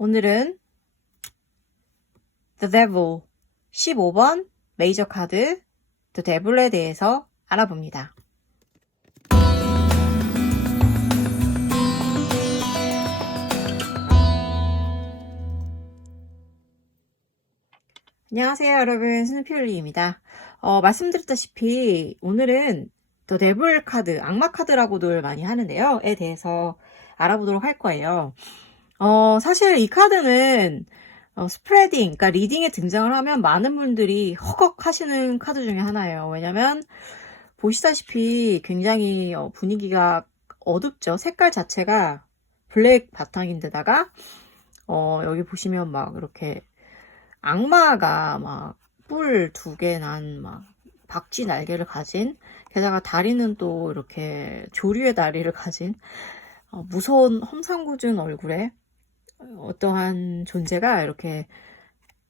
오늘은 The Devil 15번 메이저 카드 The Devil에 대해서 알아봅니다. 안녕하세요 여러분, 스누피올리입니다. 말씀드렸다시피 오늘은 The Devil 카드, 악마 카드라고들 많이 하는데요. 에 대해서 알아보도록 할 거예요. 사실 이 카드는 스프레딩, 그러니까 리딩에 등장을 하면 많은 분들이 허걱 하시는 카드 중에 하나예요. 왜냐면 보시다시피 굉장히 분위기가 어둡죠. 색깔 자체가 블랙 바탕인데다가 여기 보시면 막 이렇게 악마가 막 뿔 2개 난 막 박쥐 날개를 가진, 게다가 다리는 또 이렇게 조류의 다리를 가진 무서운 험상궂은 얼굴에 어떠한 존재가 이렇게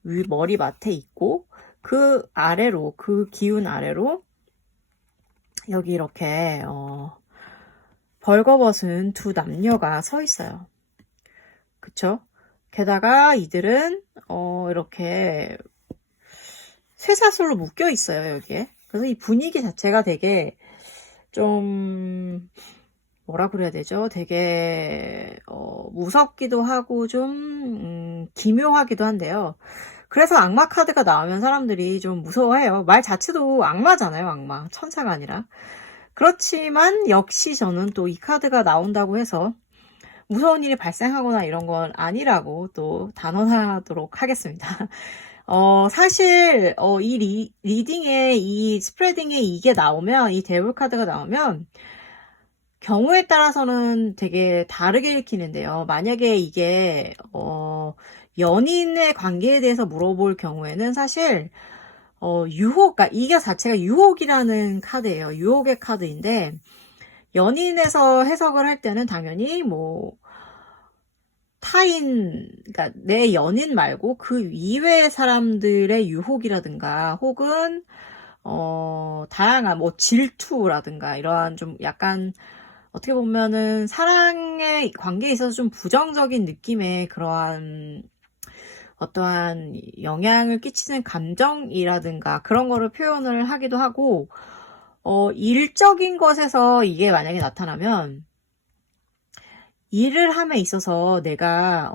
머리맡에 있고, 그 아래로, 그 기운 아래로 여기 이렇게 벌거벗은 두 남녀가 서 있어요. 그쵸? 게다가 이들은 이렇게 쇠사슬로 묶여 있어요, 여기에. 그래서 이 분위기 자체가 되게 좀 뭐라 그래야 되죠? 되게 무섭기도 하고 좀 기묘하기도 한데요. 그래서 악마 카드가 나오면 사람들이 좀 무서워해요. 말 자체도 악마잖아요, 악마. 천사가 아니라. 그렇지만 역시 저는 또 이 카드가 나온다고 해서 무서운 일이 발생하거나 이런 건 아니라고 또 단언하도록 하겠습니다. 사실 이 리딩에, 이 스프레딩에 이게 나오면, 이 데블 카드가 나오면 경우에 따라서는 되게 다르게 읽히는데요. 만약에 이게 연인의 관계에 대해서 물어볼 경우에는 사실 유혹, 그러니까 이게 자체가 유혹이라는 카드예요. 유혹의 카드인데, 연인에서 해석을 할 때는 당연히 뭐 타인, 그러니까 내 연인 말고 그 이외의 사람들의 유혹이라든가, 혹은 다양한 뭐 질투라든가, 이러한 좀 약간 어떻게 보면은 사랑의 관계에 있어서 좀 부정적인 느낌의 그러한 어떠한 영향을 끼치는 감정이라든가 그런 거를 표현을 하기도 하고, 일적인 것에서 이게 만약에 나타나면 일을 함에 있어서 내가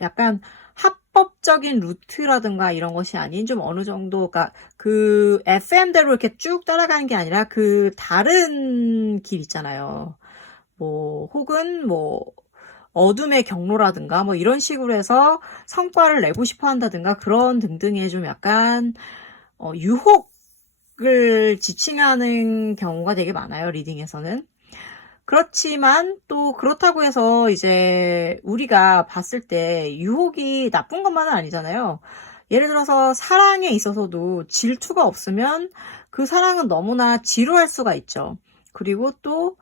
약간 합법적인 루트라든가 이런 것이 아닌 좀 어느 정도, 그러니까 그 FM대로 이렇게 쭉 따라가는 게 아니라 그 다른 길 있잖아요. 뭐 혹은 뭐 어둠의 경로라든가 뭐 이런 식으로 해서 성과를 내고 싶어 한다든가, 그런 등등의 좀 약간 유혹을 지칭하는 경우가 되게 많아요, 리딩에서는. 그렇지만 또 그렇다고 해서 이제 우리가 봤을 때 유혹이 나쁜 것만은 아니잖아요. 예를 들어서 사랑에 있어서도 질투가 없으면 그 사랑은 너무나 지루할 수가 있죠. 그리고 또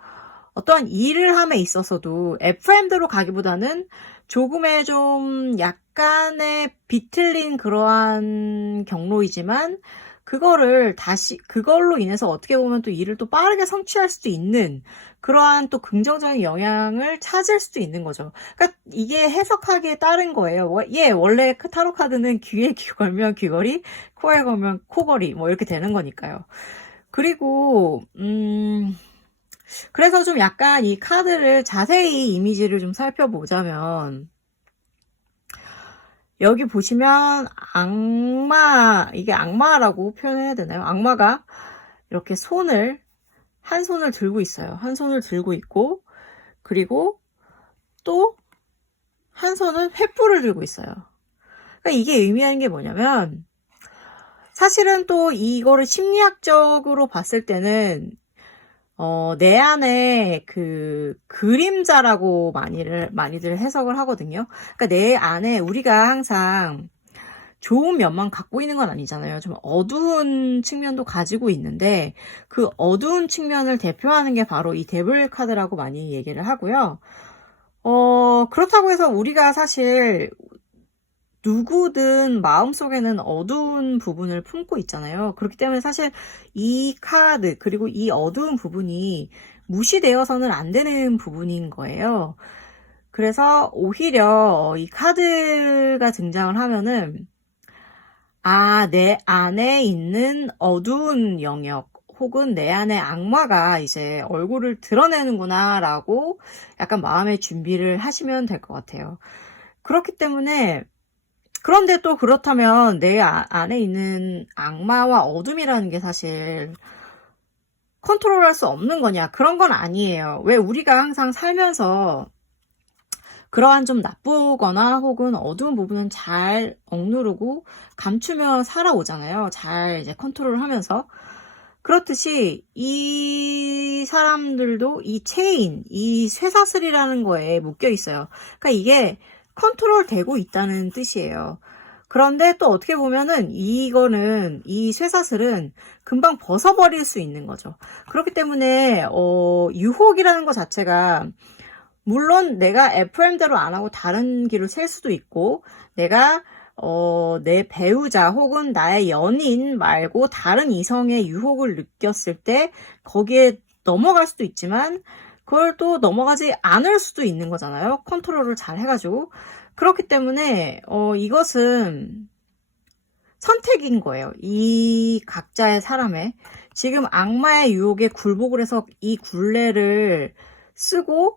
어떠한 일을 함에 있어서도 FM대로 가기보다는 조금의 좀 약간의 비틀린 그러한 경로이지만, 그거를 다시, 그걸로 인해서 어떻게 보면 또 일을 또 빠르게 성취할 수도 있는 그러한 또 긍정적인 영향을 찾을 수도 있는 거죠. 그러니까 이게 해석하기에 따른 거예요. 원래 타로 카드는 귀에 귀 걸면 귀걸이, 코에 걸면 코걸이, 뭐 이렇게 되는 거니까요. 그리고 그래서 좀 약간 이 카드를 자세히 이미지를 좀 살펴보자면, 여기 보시면 악마, 이게 악마라고 표현해야 되나요? 악마가 이렇게 한 손을 들고 있어요. 한 손을 들고 있고, 그리고 또 한 손은 횃불을 들고 있어요. 그러니까 이게 의미하는 게 뭐냐면, 사실은 또 이거를 심리학적으로 봤을 때는 내 안에 그 그림자라고 많이들 해석을 하거든요. 그러니까 내 안에 우리가 항상 좋은 면만 갖고 있는 건 아니잖아요. 좀 어두운 측면도 가지고 있는데, 그 어두운 측면을 대표하는 게 바로 이 데블 카드라고 많이 얘기를 하고요. 그렇다고 해서 우리가 사실 누구든 마음속에는 어두운 부분을 품고 있잖아요. 그렇기 때문에 사실 이 카드, 그리고 이 어두운 부분이 무시되어서는 안 되는 부분인 거예요. 그래서 오히려 이 카드가 등장을 하면은 내 안에 있는 어두운 영역 혹은 내 안에 악마가 이제 얼굴을 드러내는구나 라고 약간 마음의 준비를 하시면 될 것 같아요. 그렇기 때문에 그런데 또 그렇다면 내 안에 있는 악마와 어둠이라는 게 사실 컨트롤할 수 없는 거냐? 그런 건 아니에요. 왜 우리가 항상 살면서 그러한 좀 나쁘거나 혹은 어두운 부분은 잘 억누르고 감추며 살아오잖아요. 잘 이제 컨트롤 하면서. 그렇듯이 이 사람들도 이 체인, 이 쇠사슬이라는 거에 묶여 있어요. 그러니까 이게 컨트롤 되고 있다는 뜻이에요. 그런데 또 어떻게 보면은 이거는 이 쇠사슬은 금방 벗어버릴 수 있는 거죠. 그렇기 때문에 유혹이라는 것 자체가 물론 내가 FM대로 안 하고 다른 길을 셀 수도 있고 내가 내 배우자 혹은 나의 연인 말고 다른 이성의 유혹을 느꼈을 때 거기에 넘어갈 수도 있지만 그걸 또 넘어가지 않을 수도 있는 거잖아요. 컨트롤을 잘 해가지고. 그렇기 때문에 이것은 선택인 거예요. 이 각자의 사람의. 지금 악마의 유혹에 굴복을 해서 이 굴레를 쓰고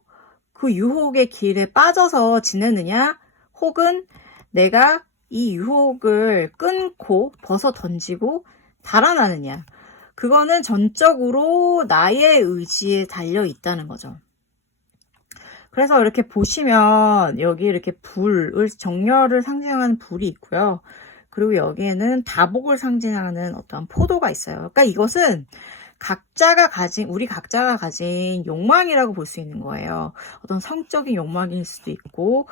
그 유혹의 길에 빠져서 지내느냐 혹은 내가 이 유혹을 끊고 벗어 던지고 달아나느냐. 그거는 전적으로 나의 의지에 달려 있다는 거죠. 그래서 이렇게 보시면 여기 이렇게 불을 정열을 상징하는 불이 있고요. 그리고 여기에는 다복을 상징하는 어떤 포도가 있어요. 그러니까 이것은 우리 각자가 가진 욕망이라고 볼 수 있는 거예요. 어떤 성적인 욕망일 수도 있고,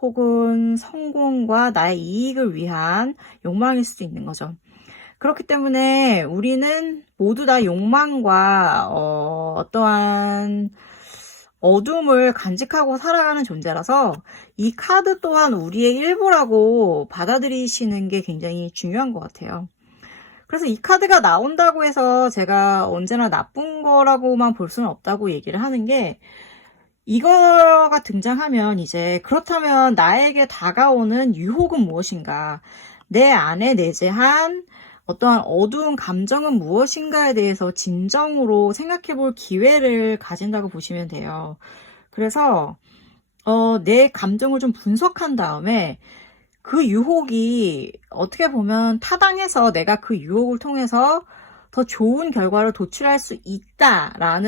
혹은 성공과 나의 이익을 위한 욕망일 수도 있는 거죠. 그렇기 때문에 우리는 모두 다 욕망과 어떠한 어둠을 간직하고 살아가는 존재라서 이 카드 또한 우리의 일부라고 받아들이시는 게 굉장히 중요한 것 같아요. 그래서 이 카드가 나온다고 해서 제가 언제나 나쁜 거라고만 볼 수는 없다고 얘기를 하는 게 이거가 등장하면 이제 그렇다면 나에게 다가오는 유혹은 무엇인가? 내 안에 내재한 어떠한 어두운 감정은 무엇인가에 대해서 진정으로 생각해 볼 기회를 가진다고 보시면 돼요. 그래서 내 감정을 좀 분석한 다음에 그 유혹이 어떻게 보면 타당해서 내가 그 유혹을 통해서 더 좋은 결과를 도출할 수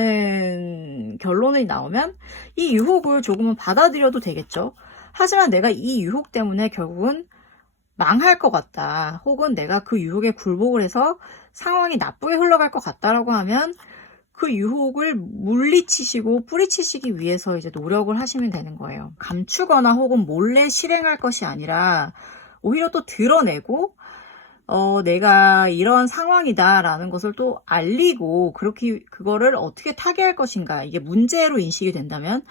있다라는 결론이 나오면 이 유혹을 조금은 받아들여도 되겠죠. 하지만 내가 이 유혹 때문에 결국은 망할 것 같다. 혹은 내가 그 유혹에 굴복을 해서 상황이 나쁘게 흘러갈 것 같다라고 하면 그 유혹을 물리치시고 뿌리치시기 위해서 이제 노력을 하시면 되는 거예요. 감추거나 혹은 몰래 실행할 것이 아니라 오히려 또 드러내고 내가 이런 상황이다라는 것을 또 알리고 그거를 어떻게 타개할 것인가 이게 문제로 인식이 된다면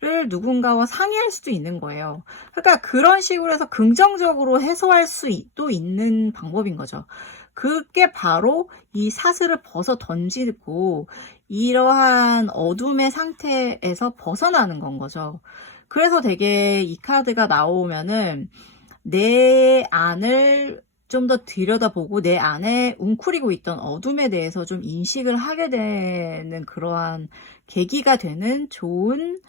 를 누군가와 상의할 수도 있는 거예요. 그러니까 그런 식으로 해서 긍정적으로 해소할 수도 있는 방법인 거죠. 그게 바로 이 사슬을 벗어 던지고 이러한 어둠의 상태에서 벗어나는 건 거죠. 그래서 되게 이 카드가 나오면은 내 안을 좀 더 들여다보고 내 안에 웅크리고 있던 어둠에 대해서 좀 인식을 하게 되는 그러한 계기가 되는 좋은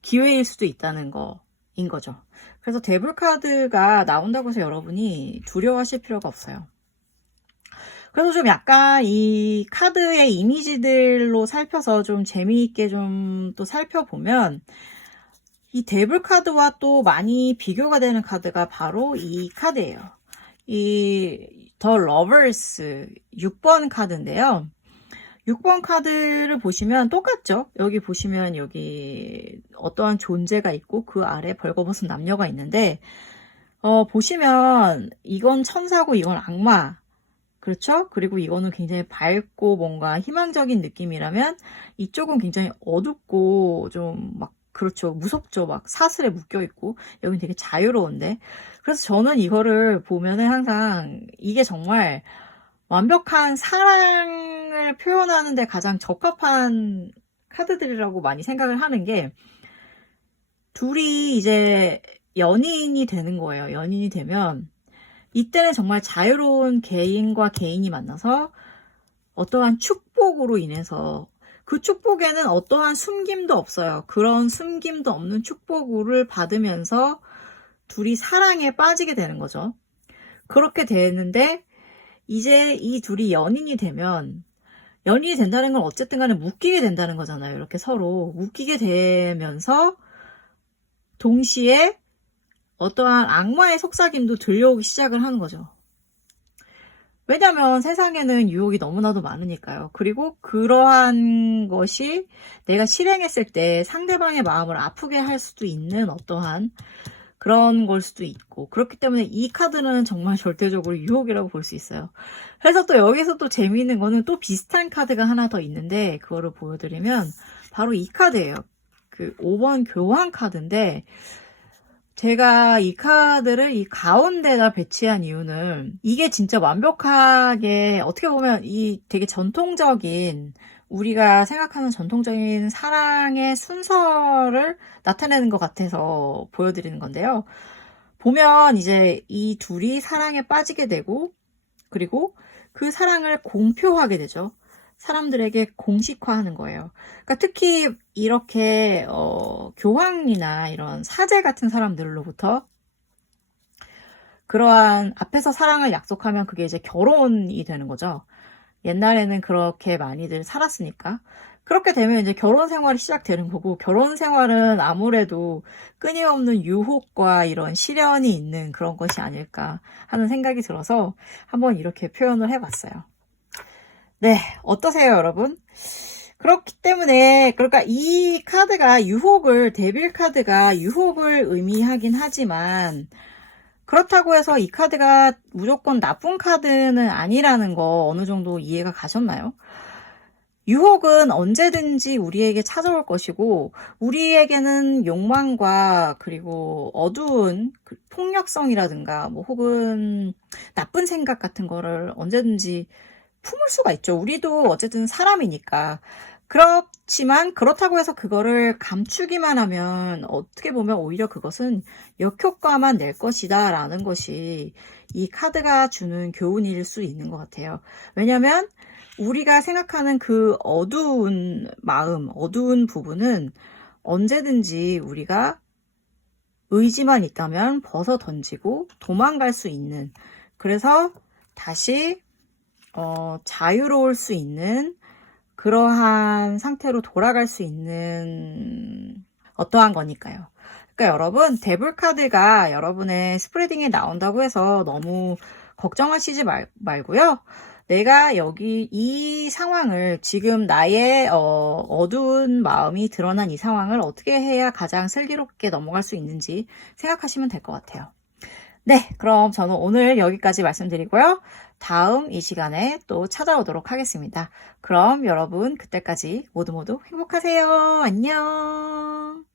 기회일 수도 있다는 거인 거죠. 그래서 데블 카드가 나온다고 해서 여러분이 두려워하실 필요가 없어요. 그래서 좀 약간 이 카드의 이미지들로 살펴서 좀 재미있게 좀 또 살펴보면 이 데블 카드와 또 많이 비교가 되는 카드가 바로 이 카드예요. 이 더 러버스 6번 카드인데요. 6번 카드를 보시면 똑같죠? 여기 보시면 여기 어떠한 존재가 있고 그 아래 벌거벗은 남녀가 있는데 보시면 이건 천사고 이건 악마 그렇죠? 그리고 이거는 굉장히 밝고 뭔가 희망적인 느낌이라면 이쪽은 굉장히 어둡고 좀 막 그렇죠. 무섭죠. 막 사슬에 묶여 있고 여긴 되게 자유로운데 그래서 저는 이거를 보면은 항상 이게 정말 완벽한 사랑을 표현하는데 가장 적합한 카드들이라고 많이 생각을 하는 게 둘이 이제 연인이 되는 거예요. 연인이 되면 이때는 정말 자유로운 개인과 개인이 만나서 어떠한 축복으로 인해서 그 축복에는 어떠한 숨김도 없어요. 그런 숨김도 없는 축복을 받으면서 둘이 사랑에 빠지게 되는 거죠. 그렇게 되는데 이제 이 둘이 연인이 된다는 건 어쨌든 간에 묶이게 된다는 거잖아요. 이렇게 서로 묶이게 되면서 동시에 어떠한 악마의 속삭임도 들려오기 시작을 하는 거죠. 왜냐면 세상에는 유혹이 너무나도 많으니까요. 그리고 그러한 것이 내가 실행했을 때 상대방의 마음을 아프게 할 수도 있는 어떠한 그런 걸 수도 있고, 그렇기 때문에 이 카드는 정말 절대적으로 유혹이라고 볼 수 있어요. 그래서 또 여기서 또 재미있는 거는 또 비슷한 카드가 하나 더 있는데, 그거를 보여드리면 바로 이 카드예요. 그 5번 교환 카드인데, 제가 이 카드를 이 가운데다 배치한 이유는 이게 진짜 완벽하게 어떻게 보면 이 되게 전통적인 우리가 생각하는 전통적인 사랑의 순서를 나타내는 것 같아서 보여드리는 건데요. 보면 이제 이 둘이 사랑에 빠지게 되고 그리고 그 사랑을 공표하게 되죠. 사람들에게 공식화하는 거예요. 그러니까 특히 이렇게 교황이나 이런 사제 같은 사람들로부터 그러한 앞에서 사랑을 약속하면 그게 이제 결혼이 되는 거죠. 옛날에는 그렇게 많이들 살았으니까. 그렇게 되면 이제 결혼 생활이 시작되는 거고, 결혼 생활은 아무래도 끊임없는 유혹과 이런 시련이 있는 그런 것이 아닐까 하는 생각이 들어서 한번 이렇게 표현을 해봤어요. 네, 어떠세요, 여러분? 그렇기 때문에, 그러니까 이 카드가 데빌 카드가 유혹을 의미하긴 하지만, 그렇다고 해서 이 카드가 무조건 나쁜 카드는 아니라는 거 어느 정도 이해가 가셨나요? 유혹은 언제든지 우리에게 찾아올 것이고, 우리에게는 욕망과 그리고 어두운 폭력성이라든가, 뭐 혹은 나쁜 생각 같은 거를 언제든지 품을 수가 있죠. 우리도 어쨌든 사람이니까. 그렇지만 그렇다고 해서 그거를 감추기만 하면 어떻게 보면 오히려 그것은 역효과만 낼 것이다 라는 것이 이 카드가 주는 교훈일 수 있는 것 같아요. 왜냐면 우리가 생각하는 그 어두운 마음, 어두운 부분은 언제든지 우리가 의지만 있다면 벗어 던지고 도망갈 수 있는, 그래서 다시 자유로울 수 있는 그러한 상태로 돌아갈 수 있는 어떠한 거니까요. 그러니까 여러분, 데블 카드가 여러분의 스프레딩에 나온다고 해서 너무 걱정하시지 말고요. 내가 여기 이 상황을 지금 나의 어두운 마음이 드러난 이 상황을 어떻게 해야 가장 슬기롭게 넘어갈 수 있는지 생각하시면 될 것 같아요. 네, 그럼 저는 오늘 여기까지 말씀드리고요. 다음 이 시간에 또 찾아오도록 하겠습니다. 그럼 여러분 그때까지 모두 행복하세요. 안녕.